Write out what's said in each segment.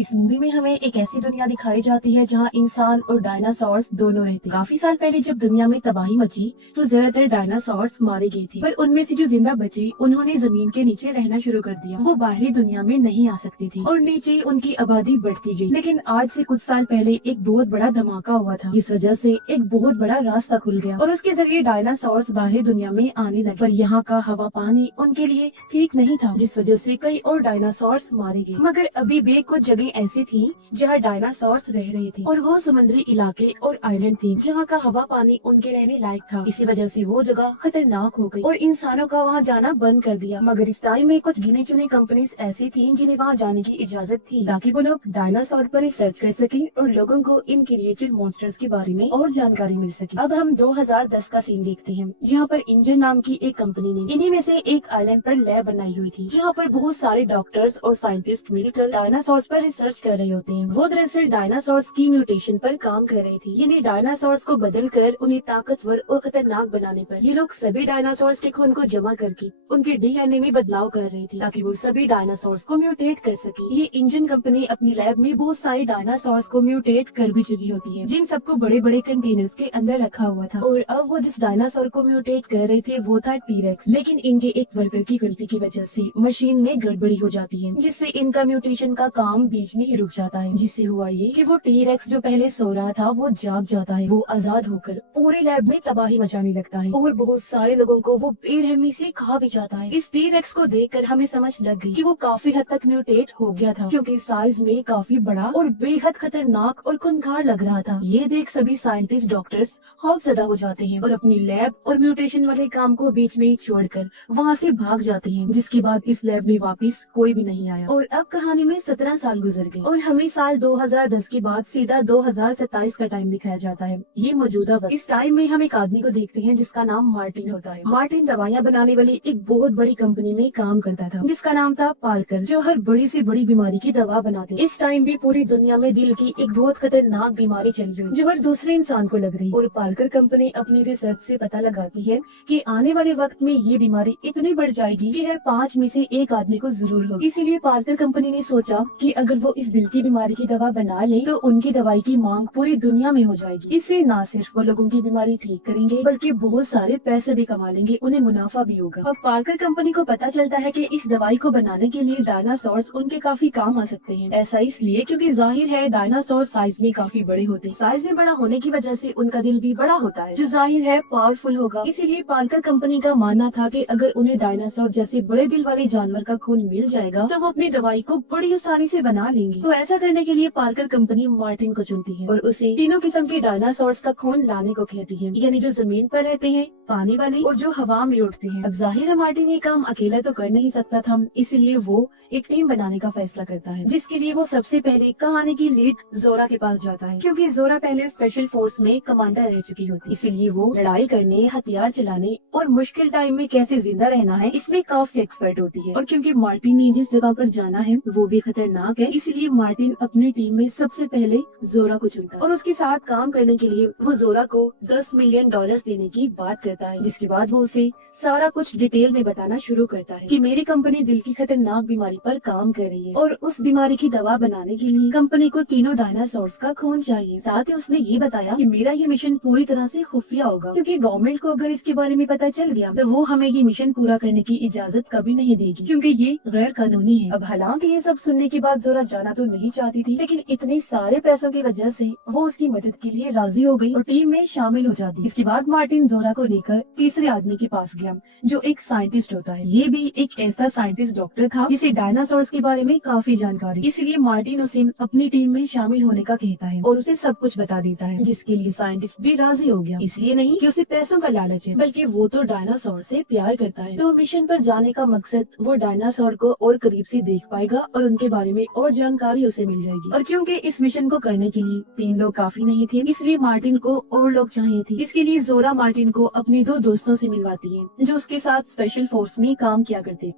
इस मूवी में हमें एक ऐसी दुनिया दिखाई जाती है जहाँ इंसान और डायनासोर्स दोनों रहते हैं। काफी साल पहले जब दुनिया में तबाही मची तो ज्यादातर डायनासोर्स मारे गए थे, पर उनमें से जो जिंदा बचे उन्होंने जमीन के नीचे रहना शुरू कर दिया। वो बाहरी दुनिया में नहीं आ सकते थे और नीचे उनकी आबादी बढ़ती गई। लेकिन आज से कुछ साल पहले एक बहुत बड़ा धमाका हुआ था, जिस वजह से एक बहुत बड़ा रास्ता खुल गया और उसके जरिए डायनासोर्स बाहरी दुनिया में आने लगे। पर यहाँ का हवा पानी उनके लिए ठीक नहीं था, जिस वजह से कई और डायनासोर्स मारे गए। मगर अभी भी कुछ जगह ऐसी थी जहाँ डायनासोर्स रह रहे थे और वो समुद्री इलाके और आइलैंड थी जहाँ का हवा पानी उनके रहने लायक था। इसी वजह से वो जगह खतरनाक हो गई और इंसानों का वहाँ जाना बंद कर दिया। मगर इस टाइम में कुछ गिने चुने कंपनीज ऐसी थी जिन्हें वहाँ जाने की इजाजत थी, ताकि वो लोग डायनासोर पर रिसर्च कर सके और लोगों को इन क्रिएटेड मॉन्स्टर्स के बारे में और जानकारी मिल सके। अब हम 2010 का सीन देखते हैं, जहाँ पर इंजन नाम की एक कंपनी ने इन्हीं में से एक आइलैंड पर लैब बनाई हुई थी, जहाँ पर बहुत सारे डॉक्टर्स और साइंटिस्ट मिलकर डायनासोर्स पर रिसर्च कर रहे होते हैं। वो दरअसल डायनासोर्स की म्यूटेशन पर काम कर रहे थे, यानी डायनासोर्स को बदलकर उन्हें ताकतवर और खतरनाक बनाने पर। ये लोग सभी डायनासोर्स के खून को जमा करके उनके डीएनए में बदलाव कर रहे थे, ताकि वो सभी डायनासोर्स को म्यूटेट कर सके। ये इंजन कंपनी अपनी लैब में बहुत सारे डायनासोर्स को म्यूटेट कर भी चुकी होती है, जिन सबको बड़े बड़े कंटेनर्स के अंदर रखा हुआ था। और अब वो जिस डायनासोर को म्यूटेट कर रहे थे वो था टीरेक्स। लेकिन इनके एक वर्कर की गलती की वजह से मशीन में गड़बड़ी हो जाती है, जिससे इनका म्यूटेशन का काम बीच में ही रुक जाता है। जिससे हुआ ये कि वो टीरेक्स जो पहले सो रहा था वो जाग जाता है। वो आजाद होकर पूरे लैब में तबाही मचाने लगता है और बहुत सारे लोगों को वो बेरहमी से खा भी जाता है। इस टीरेक्स को देखकर हमें समझ लग गई कि वो काफी हद तक म्यूटेट हो गया था, क्योंकि साइज में काफी बड़ा और बेहद खतरनाक और खूंखार लग रहा था। ये देख सभी साइंटिस्ट डॉक्टर्स खौफजदा हो जाते हैं और अपनी लैब और म्यूटेशन वाले काम को बीच में ही छोड़कर वहाँ से भाग जाते हैं। जिसके बाद इस लैब में वापस कोई भी नहीं आया और अब कहानी में 17 साल गुजर गए और हमें साल 2010 के बाद सीधा 2027 का टाइम दिखाया जाता है। ये मौजूदा वक्त। इस टाइम में हम एक आदमी को देखते हैं जिसका नाम मार्टिन होता है। मार्टिन दवाइयाँ बनाने वाली एक बहुत बड़ी कंपनी में काम करता था, जिसका नाम था पार्कर, जो हर बड़ी से बड़ी बीमारी की दवा बनाते। इस टाइम भी पूरी दुनिया में दिल की एक बहुत खतरनाक बीमारी चल रही है जो हर दूसरे इंसान को लग रही है। और पार्कर कंपनी अपनी रिसर्च से पता लगाती है कि आने वाले वक्त में ये बीमारी इतनी बढ़ जाएगी कि हर 5 में से एक आदमी को जरूर हो। इसीलिए पार्कर कंपनी ने सोचा कि अगर वो इस दिल की बीमारी की दवा बना ले तो उनकी दवाई की मांग पूरी दुनिया में हो जाएगी। इससे न सिर्फ वो लोगों की बीमारी ठीक करेंगे बल्कि बहुत सारे पैसे भी कमा लेंगे, उन्हें मुनाफा भी होगा। अब पार्कर कंपनी को पता चलता है कि इस दवाई को बनाने के लिए डायनासोर्स उनके काफी काम आ सकते हैं। ऐसा इसलिए क्योंकि जाहिर है डायनासोर साइज में काफी बड़े होते हैं। साइज में बड़ा होने की वजह से उनका दिल भी बड़ा होता है, जो जाहिर है पावरफुल होगा। इसीलिए पार्कर कंपनी का मानना था कि अगर उन्हें डायनासोर जैसे बड़े दिल वाले जानवर का खून मिल जाएगा तो वो अपनी दवाई को बड़ी आसानी से बना लेंगे। तो ऐसा करने के लिए पार्कर कंपनी मार्टिन को चुनती है और उसे तीनों किस्म के डायनासोर्स का खून लाने को कहती है, यानी जो जमीन पर रहते हैं, पानी वाले और जो हवा में उड़ते हैं। अब जाहिर है मार्टिन ये काम अकेला तो कर नहीं सकता था, इसीलिए वो एक टीम बनाने का फैसला करता है, जिसके लिए वो सबसे पहले कहानी की लीड जोरा के पास जाता है, क्योंकि जोरा पहले स्पेशल फोर्स में कमांडर रह चुकी होती। इसीलिए वो लड़ाई करने, हथियार चलाने और मुश्किल टाइम में कैसे जिंदा रहना है इसमें काफी एक्सपर्ट होती है। और क्योंकि मार्टिन ने जिस जगह पर जाना है वो भी खतरनाक है, इसलिए मार्टिन अपनी टीम में सबसे पहले जोरा को चुनता है और उसके साथ काम करने के लिए वो जोरा को $10 मिलियन देने की बात करता है। जिसके बाद वो उसे सारा कुछ डिटेल में बताना शुरू करता है कि मेरी कंपनी दिल की खतरनाक बीमारी पर काम कर रही है और उस बीमारी की दवा बनाने के लिए कंपनी को तीनों डायनासोर्स का खून चाहिए। साथ ही उसने ये बताया कि मेरा ये मिशन पूरी तरह से खुफिया होगा, क्योंकि गवर्नमेंट को अगर इसके बारे में पता चल गया तो वो हमें ये मिशन पूरा करने की इजाजत कभी नहीं देगी, क्योंकि ये गैर कानूनी है। अब हालांकि ये सब सुनने के बाद जोरा जाना तो नहीं चाहती थी, लेकिन इतने सारे पैसों की वजह से वो उसकी मदद के लिए राजी हो गई और टीम में शामिल हो जाती। इसके बाद मार्टिन जोरा को लेकर तीसरे आदमी के पास गया, जो एक साइंटिस्ट होता है। ये भी एक ऐसा साइंटिस्ट डॉक्टर था जिसे डायनासोर्स के बारे में काफी जानकारी, इसलिए मार्टिन उसे अपनी टीम में शामिल होने का कहता है और उसे सब कुछ बता देता है, जिसके लिए साइंटिस्ट भी राजी हो गया। इसलिए नहीं कि उसे पैसों का लालच है, बल्कि वो तो डायनासोर से प्यार करता है। तो मिशन पर जाने का मकसद वो डायनासोर को और करीब से देख पाएगा और उनके बारे में और जानकारी उसे मिल जाएगी। और क्योंकि इस मिशन को करने के लिए 3 लोग काफी नहीं थे, इसलिए मार्टिन को और लोग चाहिए थे। इसके लिए जोरा मार्टिन को अपने 2 दोस्तों से मिलवाती है जो उसके साथ स्पेशल फोर्स में काम किया करते।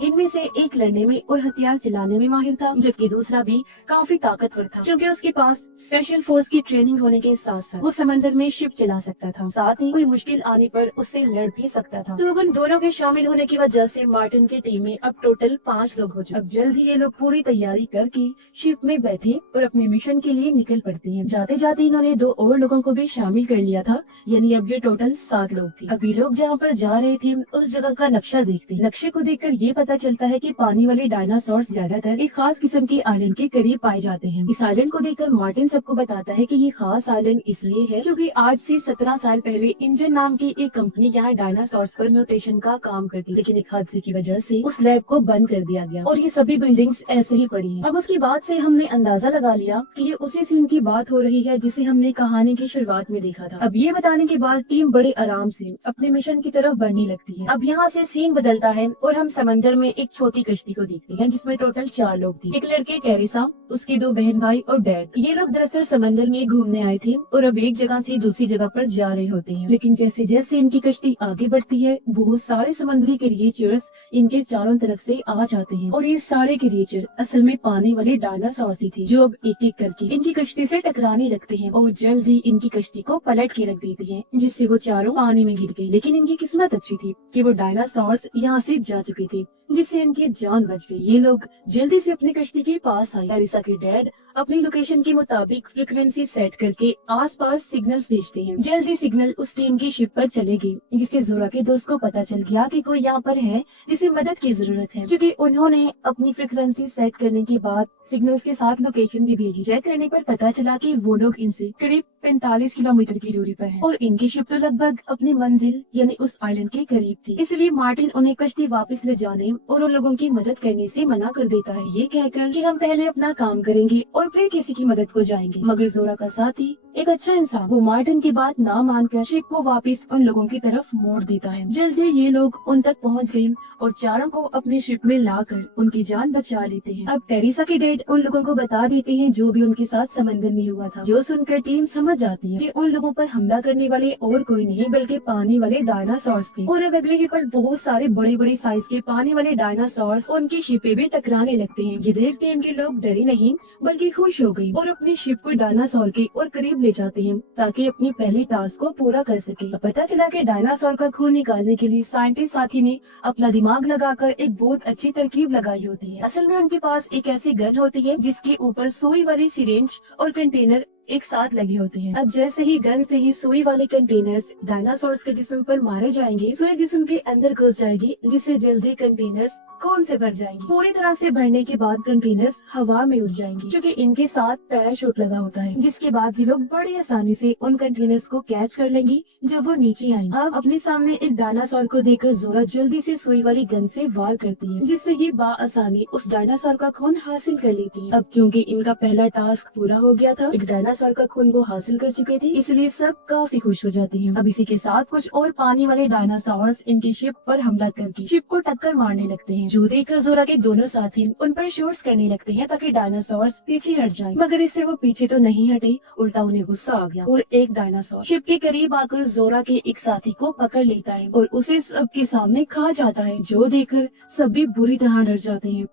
इनमें से एक लड़ने में और हथियार चलाने में माहिर था, जबकि दूसरा भी काफी ताकतवर था, क्योंकि उसके पास स्पेशल फोर्स की ट्रेनिंग होने के साथ साथ वो समंदर में शिप चला सकता था, साथ ही कोई मुश्किल आने पर उससे लड़ भी सकता था। तो अब उन दोनों के शामिल होने की वजह से मार्टिन की टीम में अब टोटल 5 लोग हो चुके। अब जल्द ही ये लोग पूरी तैयारी करके शिप में बैठे और अपने मिशन के लिए निकल पड़ते हैं। जाते जाते इन्होंने 2 और लोगों को भी शामिल कर लिया था, यानी अब ये टोटल 7 लोग थे। अब ये लोग जहाँ पर जा रहे थे उस जगह का नक्शा देखते। नक्शे को देखकर ये पता चलता है कि पानी वाले डायनासोर्स ज्यादातर एक खास किस्म के आइलैंड के करीब पाए जाते हैं। इस आइलैंड को देखकर मार्टिन सबको बताता है कि ये खास आइलैंड इसलिए है क्योंकि आज से 17 साल पहले इंजन नाम की एक कंपनी यहाँ डायनासोर्स पर म्यूटेशन का काम करती, लेकिन एक हादसे की वजह से उस लैब को बंद कर दिया गया और ये सभी बिल्डिंग्स ऐसे ही पड़ी हैं। अब उसके बाद से हमने अंदाजा लगा लिया कि ये उसी सीन की बात हो रही है जिसे हमने कहानी की शुरुआत में देखा था। अब ये बताने के बाद टीम बड़े आराम से अपने मिशन की तरफ बढ़ने लगती है। अब यहाँ से सीन बदलता है और हम समंदर में एक छोटी कश्ती को देखते हैं जिसमें टोटल 4 लोग थे। एक लड़के टेरेसा, उसके 2 बहन भाई और डैड। ये लोग दरअसल समंदर में घूमने आए थे और अब एक जगह से दूसरी जगह पर जा रहे होते हैं, लेकिन जैसे जैसे इनकी कश्ती आगे बढ़ती है बहुत सारे समुद्री क्रिएचर्स इनके चारों तरफ से आ जाते हैं और ये सारे क्रिएचर असल में पानी वाले डायनासोर्स ही थे, जो अब एक एक करके इनकी कश्ती से टकराने लगते हैं और जल्द ही इनकी कश्ती को पलट के रख देते हैं, जिससे वो चारों पानी में गिर गए। लेकिन इनकी किस्मत अच्छी थी कि वो डायनासोर्स यहाँ से जा चुके थे, जिससे इनकी जान बच गई। ये लोग जल्दी से अपनी कश्ती के पास आए। टेरेसा के डैड अपनी लोकेशन के मुताबिक फ्रीक्वेंसी सेट करके आसपास सिग्नल्स भेजते हैं। जल्दी सिग्नल उस टीम की शिप पर चले गए, जिससे जोरा के दोस्त को पता चल गया कि कोई यहाँ पर है जिसे मदद की जरूरत है, क्योंकि उन्होंने अपनी फ्रीक्वेंसी सेट करने के बाद सिग्नल्स के साथ लोकेशन भी भेजी। चेक करने पर पता चला कि वो लोग इनसे करीब 45 किलोमीटर की दूरी पर है और इनकी शिप तो लगभग अपनी मंजिल यानी उस आइलैंड के करीब थी। इसलिए मार्टिन उन्हें कश्ती वापस ले जाने और उन लोगों की मदद करने से मना कर देता है, ये कहकर कि हम पहले अपना काम करेंगे और फिर किसी की मदद को जाएंगे। मगर जोरा का साथी एक अच्छा इंसान, वो मार्टिन की बात ना मानकर शिप को वापस उन लोगों की तरफ मोड़ देता है। जल्दी ये लोग उन तक पहुंच गए और चारों को अपनी शिप में लाकर उनकी जान बचा लेते हैं। अब टेरेसा के डैड उन लोगों को बता देते हैं जो भी उनके साथ समंदर में हुआ था, जो सुनकर टीम समझ जाती है कि उन लोगों पर हमला करने वाले और कोई नहीं बल्कि पानी वाले डायनासोर्स थे। और अब अगले ही पल बहुत सारे बड़े बड़े साइज के पानी वाले डायनासोर्स उनकी शिपे भी टकराने लगते हैं। ये देख टीम के लोग डरे नहीं बल्कि खुश हो गई और अपनी शिप को डायनासोर के और करीब ले जाते हैं ताकि अपनी पहली टास्क को पूरा कर सके। अब पता चला कि डायनासोर का खून निकालने के लिए साइंटिस्ट साथी ने अपना दिमाग लगाकर एक बहुत अच्छी तरकीब लगाई होती है। असल में उनके पास एक ऐसी गन होती है जिसके ऊपर सुई वाली सिरिंज और कंटेनर एक साथ लगे होते हैं। अब जैसे ही गन से ही सुई वाले कंटेनर्स डायनासोर्स के जिस्म पर मारे जाएंगे, सुई जिस्म के अंदर घुस जाएगी, जिससे जल्दी कंटेनर्स खून से भर जाएंगे। पूरी तरह से भरने के बाद कंटेनर्स हवा में उड़ जाएंगे, क्योंकि इनके साथ पैराशूट लगा होता है, जिसके बाद ये लोग बड़ी आसानी से उन कंटेनर्स को कैच कर लेंगी जब वो नीचे आएंगे। अब अपने सामने एक डायनासोर को देखकर जोरा जल्दी से सुई वाली गन से वार करती है, जिससे ये बाआसानी उस डायनासोर का खून हासिल कर लेती है। अब क्योंकि इनका पहला टास्क पूरा हो गया था, एक डायनासोर का खून वो हासिल कर चुके थे, इसलिए सब काफी खुश हो जाते हैं। अब इसी के साथ कुछ और पानी वाले डायनासोर्स इनकी शिप पर हमला करके शिप को टक्कर मारने लगते हैं, जो देखकर जोरा के दोनों साथी उन पर शूट्स करने लगते हैं ताकि डायनासोर्स पीछे हट जाएं। मगर इससे वो पीछे तो नहीं हटे, उल्टा उन्हें गुस्सा आ गया और एक डायनासोर शिप के करीब आकर जोरा के एक साथी को पकड़ लेता है और उसे सबके सामने खा जाता है, जो देखकर सभी बुरी तरह डर जाते हैं।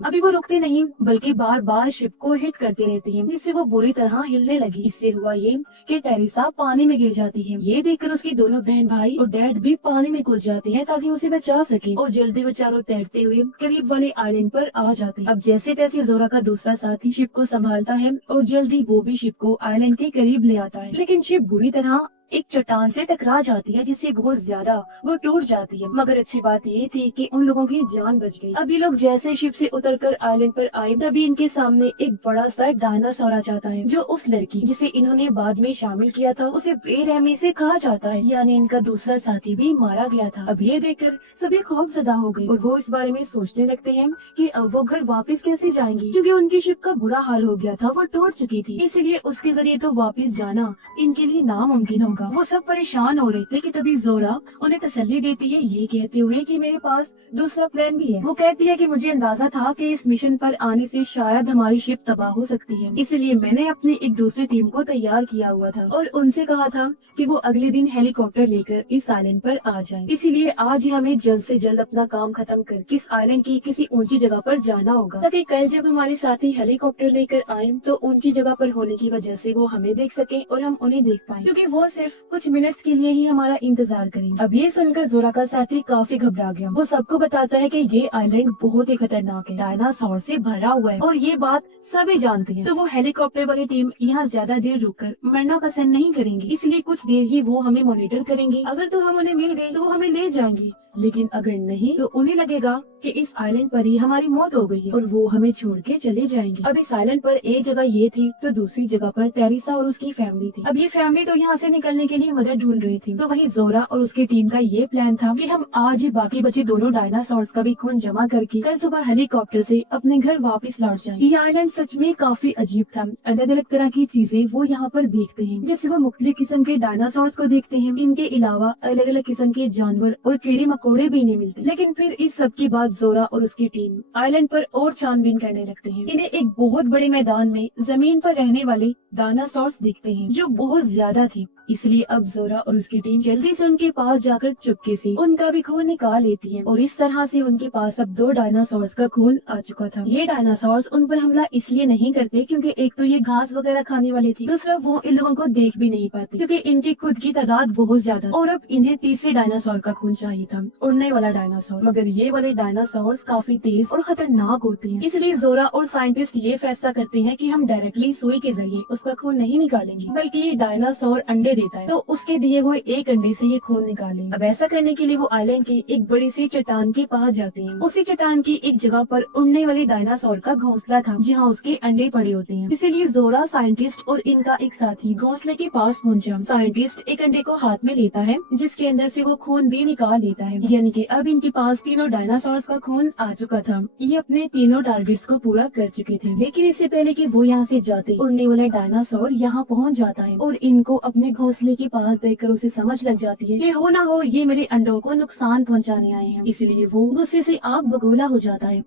अभी वो रुकते नहीं बल्कि बार बार शिप को हिट करते रहते हैं, जिससे वो बुरी तरह हिलने लगी। इससे हुआ ये कि टेरेसा पानी में गिर जाती है। ये देखकर उसकी दोनों बहन भाई और डैड भी पानी में कूद जाते हैं ताकि उसे बचा सके और जल्दी वो चारों तैरते हुए करीब वाले आइलैंड पर आ जाते हैं। अब जैसे तैसे जोरा का दूसरा साथी शिप को संभालता है और जल्दी वो भी शिप को आइलैंड के करीब ले आता है, लेकिन शिप बुरी तरह एक चट्टान से टकरा जाती है, जिससे बहुत ज्यादा वो टूट जाती है। मगर अच्छी बात ये थी कि उन लोगों की जान बच गई। अभी लोग जैसे शिप से उतरकर आइलैंड पर आए, तभी इनके सामने एक बड़ा सा डायनासोर आ जाता है, जो उस लड़की जिसे इन्होंने बाद में शामिल किया था उसे बेरहमी से खा जाता है, यानी इनका दूसरा साथी भी मारा गया था। अब ये देखकर सभी खौफजदा हो गए और वो इस बारे में सोचने लगते हैं कि अब वो घर वापस कैसे जाएंगी, क्योंकि उनकी शिप का बुरा हाल हो गया था, वो टूट चुकी थी, इसलिए उसके जरिए तो वापस जाना इनके लिए नामुमकिन होगा। होगा। वो सब परेशान हो रहे थे कि तभी जोरा उन्हें तसल्ली देती है, ये कहते हुए कि मेरे पास दूसरा प्लान भी है। वो कहती है कि मुझे अंदाजा था कि इस मिशन पर आने से शायद हमारी शिप तबाह हो सकती है, इसलिए मैंने अपनी एक दूसरी टीम को तैयार किया हुआ था और उनसे कहा था कि वो अगले दिन हेलीकॉप्टर लेकर इस आइलैंड पर आ जाएं। इसीलिए आज ही हमें जल्द से जल्द अपना काम खत्म कर इस आइलैंड की किसी ऊंची जगह पर जाना होगा, ताकि कल जब हमारे साथी हेलीकॉप्टर लेकर आए तो ऊंची जगह पर होने की वजह से वो हमें देख सके और हम उन्हें देख पाए, क्योंकि वो सिर्फ कुछ मिनट्स के लिए ही हमारा इंतजार करेंगे। अब ये सुनकर जोरा का साथी काफी घबरा गया। वो सबको बताता है कि ये आइलैंड बहुत ही खतरनाक है, डायनासोर से भरा हुआ है और ये बात सभी जानते हैं। तो वो हेलीकॉप्टर वाली टीम यहाँ ज्यादा देर रुककर मरना पसंद नहीं करेंगे, इसलिए कुछ देर ही वो हमें मॉनिटर करेंगे। अगर तो हम उन्हें मिल गए तो वो हमें ले जाएंगे, लेकिन अगर नहीं तो उन्हें लगेगा कि इस आइलैंड पर ही हमारी मौत हो गई है और वो हमें छोड़ के चले जाएंगे। अब इस आइलैंड पर एक जगह ये थी तो दूसरी जगह पर टेरिसा और उसकी फैमिली थी। अब ये फैमिली तो यहाँ से निकलने के लिए मदद ढूंढ रही थी। तो वहीं जोरा और उसकी टीम का ये प्लान था कि हम आज ही बाकी बचे दोनों डायनासोर्स का भी खून जमा करके कल सुबह हेलीकॉप्टर से अपने घर वापस लौट जाएं। ये आइलैंड सच में काफी अजीब था। अलग अलग तरह की चीजें वो यहाँ पर देखते हैं, जैसे वो मुख्तलिफ किस्म के डायनासोर्स को देखते हैं। इनके अलावा अलग अलग किस्म के जानवर और कीड़े मकोड़े भी नहीं मिलते। लेकिन फिर इस सब के बाद जोरा और उसकी टीम आइलैंड पर और छानबीन करने लगते हैं। इन्हें एक बहुत बड़े मैदान में जमीन पर रहने वाले डायनासोर्स दिखते हैं जो बहुत ज्यादा थे। इसलिए अब जोरा और उसकी टीम जल्दी से उनके पास जाकर चुपके से उनका भी खून निकाल लेती है और इस तरह से उनके पास अब 2 डायनासोर्स का खून आ चुका था। ये डायनासोर्स उन पर हमला इसलिए नहीं करते क्योंकि एक तो ये घास वगैरह खाने वाले थे, दूसरा वो इन लोगों को देख भी नहीं पाते क्योंकि इनकी खुद की तादाद बहुत ज्यादा, और अब इन्हें तीसरे डायनासोर का खून चाहिए था, उड़ने वाला डायनासोर। मगर ये वाले डायनासोर्स काफी तेज और खतरनाक होते हैं, इसलिए जोरा और साइंटिस्ट ये फैसला करते हैं कि हम डायरेक्टली सुई के जरिए उसका खून नहीं निकालेंगे, बल्कि ये डायनासोर अंडे देता है तो उसके दिए हुए एक अंडे से ये खून निकालेंगे। अब ऐसा करने के लिए वो आइलैंड की एक बड़ी सी चट्टान के पास जाते हैं। उसी चट्टान की एक जगह पर उड़ने वाले डायनासोर का घोंसला था जहाँ उसके अंडे पड़े होते हैं। इसीलिए जोरा, साइंटिस्ट और इनका एक साथी घोंसले के पास पहुंचा। साइंटिस्ट एक अंडे को हाथ में लेता है जिसके अंदर से वो खून भी निकाल लेता है, यानी कि अब इनके पास तीनों डायनासोर्स का खून आ चुका था। ये अपने तीनों टारगेट्स को पूरा कर चुके थे। लेकिन इससे पहले कि वो यहाँ से जाते, उड़ने वाला डायनासोर यहाँ पहुँच जाता है और इनको अपने घोंसले के पास देखकर उसे समझ लग जाती है कि हो ना हो ये मेरे अंडों को नुकसान पहुँचाने आए हैं, इसलिए वो गुस्से से आग बगोला हो जाता है।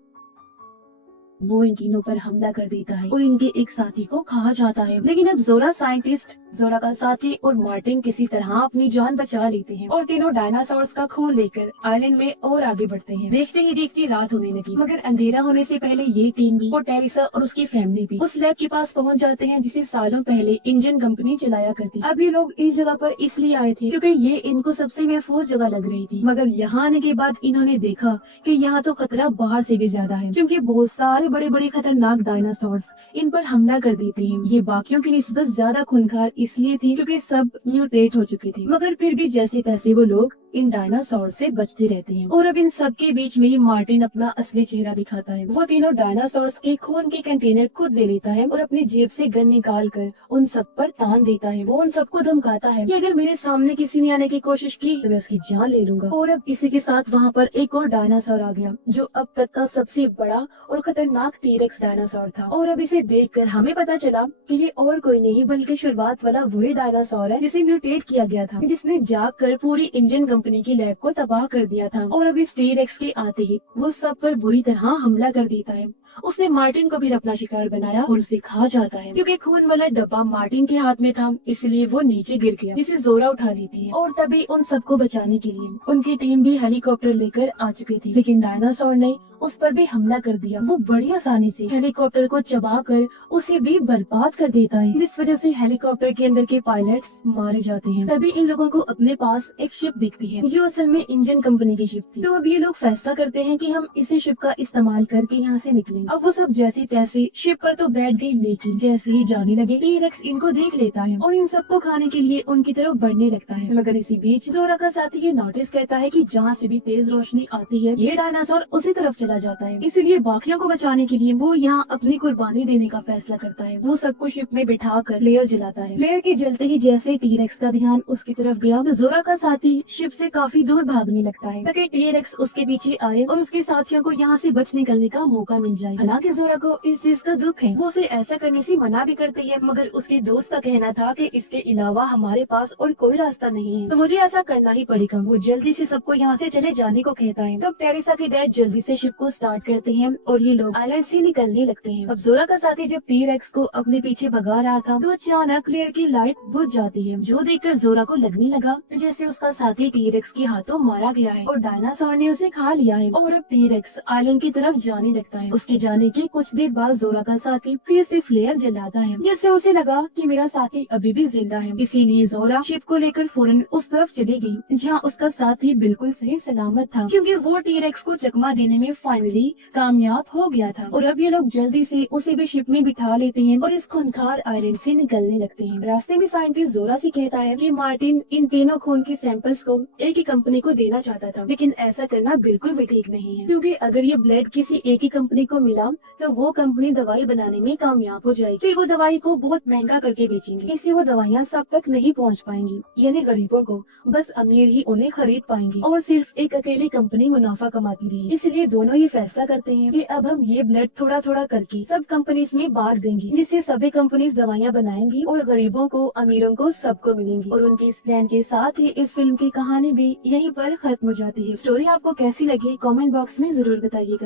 वो इन तीनों पर हमला कर देता है और इनके एक साथी को खा जाता है। लेकिन अब जोरा, साइंटिस्ट, जोरा का साथी और मार्टिन किसी तरह अपनी जान बचा लेते हैं और तीनों डायनासोर्स का खून लेकर आइलैंड में और आगे बढ़ते हैं। देखते ही देखते रात होने लगी, मगर अंधेरा होने से पहले ये टीम भी और टेरिसा और उसकी फैमिली भी उस लैब के पास पहुंच जाते हैं जिसे सालों पहले इंजन कंपनी चलाया करती। अब ये लोग इस जगह पर इसलिए आए थे क्योंकि ये इनको सबसे महफूज जगह लग रही थी, मगर यहाँ आने के बाद इन्होंने देखा कि यहाँ तो खतरा बाहर से भी ज्यादा है, क्योंकि बहुत सारे बड़े बड़े खतरनाक डायनासोर्स इन पर हमला कर देते हैं। ये बाकियों की निस्बत ज्यादा खूंखार इसलिए थे क्योंकि सब म्यूटेट हो चुके थे, मगर फिर भी जैसे तैसे वो लोग इन डायनासोर से बचते रहते हैं। और अब इन सब के बीच में मार्टिन अपना असली चेहरा दिखाता है। वो तीनों डायनासोर्स के खून के कंटेनर खुद ले लेता है और अपनी जेब से गन निकाल कर उन सब पर तान देता है। वो उन सबको धमकाता है कि अगर मेरे सामने किसी ने आने की कोशिश की तो मैं उसकी जान ले लूंगा। और अब इसी के साथ वहाँ पर एक और डायनासोर आ गया जो अब तक का सबसे बड़ा और खतरनाक टीरेक्स डायनासोर था। और अब इसे देखकर हमें पता चला कि ये और कोई नहीं बल्कि शुरुआत वाला वही डायनासोर है जिसे म्यूटेट किया गया था, जिसने जाकर पूरी इंजन कंपनी की लैब को तबाह कर दिया था। और अब इस टीरेक्स के आते ही वो सब पर बुरी तरह हमला कर देता है। उसने मार्टिन को भी अपना शिकार बनाया और उसे खा जाता है। क्योंकि खून वाला डब्बा मार्टिन के हाथ में था इसलिए वो नीचे गिर गया, जिसे जोरा उठा लेती है। और तभी उन सबको बचाने के लिए उनकी टीम भी हेलीकॉप्टर लेकर आ चुकी थी, लेकिन डायनासोर ने उस पर भी हमला कर दिया। वो बड़ी आसानी से हेलीकॉप्टर को चबाकर उसे भी बर्बाद कर देता है, जिस वजह से हेलीकॉप्टर के अंदर के पायलट्स मारे जाते हैं। तभी इन लोगों को अपने पास एक शिप दिखती है जो असल में इंजन कंपनी की शिप थी। तो अब ये लोग फैसला करते हैं कि हम इसी शिप का इस्तेमाल करके यहाँ से निकलें। अब वो सब जैसे तैसे शिप पर तो बैठ गई, लेकिन जैसे ही जाने लगे टीरेक्स इनको देख लेता है और इन सबको खाने के लिए उनकी तरफ बढ़ने लगता है। मगर इसी बीच जोरा का साथी ये नोटिस करता है कि जहाँ से भी तेज रोशनी आती है ये डायनासोर उसी तरफ चला जाता है। इसीलिए बाकियों को बचाने के लिए वो यहाँ अपनी कुर्बानी देने का फैसला करता है। वो सबको शिप में बिठा कर फ्लेयर जलाता है। फ्लेयर के जलते ही जैसे टी-रेक्स का ध्यान उसकी तरफ गया तो जोरा का साथी शिप से काफी दूर भागने लगता है ताकि टी-रेक्स उसके पीछे आए और उसके साथियों को यहाँ से बच निकलने का मौका मिल जाए। हालांकि जोरा को इस चीज का दुख है, वो उसे ऐसा करने से मना भी करती है, मगर उसके दोस्त का कहना था कि इसके अलावा हमारे पास और कोई रास्ता नहीं है, तो मुझे ऐसा करना ही पड़ेगा। वो जल्दी से सबको यहाँ से चले जाने को कहता है। तब टेरेसा के डैड जल्दी से शिप को स्टार्ट करते हैं और ये लोग आइलैंड से निकलने लगते हैं। अब जोरा का साथी जब टी-रेक्स को अपने पीछे भगा रहा था तो अचानक क्लेयर की लाइट बुझ जाती है, जो देखकर जोरा को लगने लगा जैसे उसका साथी टी-रेक्स के हाथों मारा गया है और डायनासोर ने उसे खा लिया है। और अब टी-रेक्स आइलैंड की तरफ जाने लगता है। उसके जाने के कुछ देर बाद जोरा का साथी फिर से फ्लेयर जलाता है, जिससे उसे लगा कि मेरा साथी अभी भी जिंदा है। इसीलिए जोरा शिप को लेकर फौरन उस तरफ चली गई जहाँ उसका साथी बिल्कुल सही सलामत था, क्योंकि वो टी-रेक्स को चकमा देने में फाइनली कामयाब हो गया था। और अब ये लोग जल्दी से उसे भी शिप में बिठा लेते हैं और इस खूंखार आइलैंड से निकलने लगते हैं। रास्ते में साइंटिस्ट जोरा से कहता है कि मार्टिन इन तीनों खून के सैंपल्स को एक ही कंपनी को देना चाहता था, लेकिन ऐसा करना बिल्कुल भी ठीक नहीं है, क्योंकि अगर ये ब्लड किसी एक ही कंपनी को मिला तो वो कंपनी दवाई बनाने में कामयाब हो जाएगी। फिर वो दवाई को बहुत महंगा करके बेचेंगे, इससे वो दवाइयाँ सब तक नहीं पहुँच पाएंगी, यानी गरीबों को। बस अमीर ही उन्हें खरीद पाएंगे और सिर्फ एक अकेली कंपनी मुनाफा कमाती रही। इसलिए दोनों ये फैसला करते हैं कि अब हम ये ब्लड थोड़ा थोड़ा करके सब कंपनीज में बांट देंगे, जिससे सभी कंपनीज दवाइयाँ बनाएंगी और गरीबों को अमीरों को सबको मिलेंगी। और उनके इस प्लान के साथ ही इस फिल्म की कहानी भी यहीं पर खत्म हो जाती है। स्टोरी आपको कैसी लगी कमेंट बॉक्स में जरूर बताइएगा।